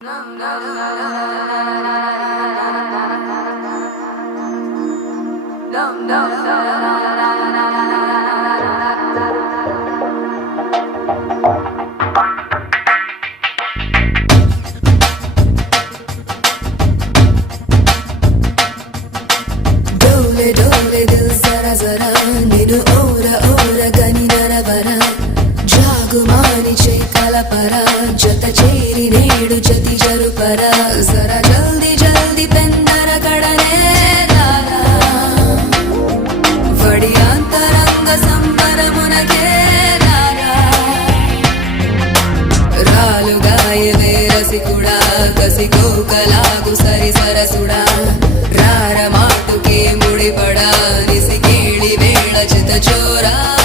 डोले डोले दिल जरा जरा निनु ओरा ओरा गनी नरवरा जागुमानी चे कलपरा जत चेरी नेडु जति जरुपरा जरा जल्दी जल्दी पेन्नर कड़ने लारा वडी अंतरंग संबरमुनके लारा रालुगायवे रसिकुडा कसिकोकलागु सरि सरसुडा रार माटुके मुडिपडा निसि केळि वेळ चित चोरा।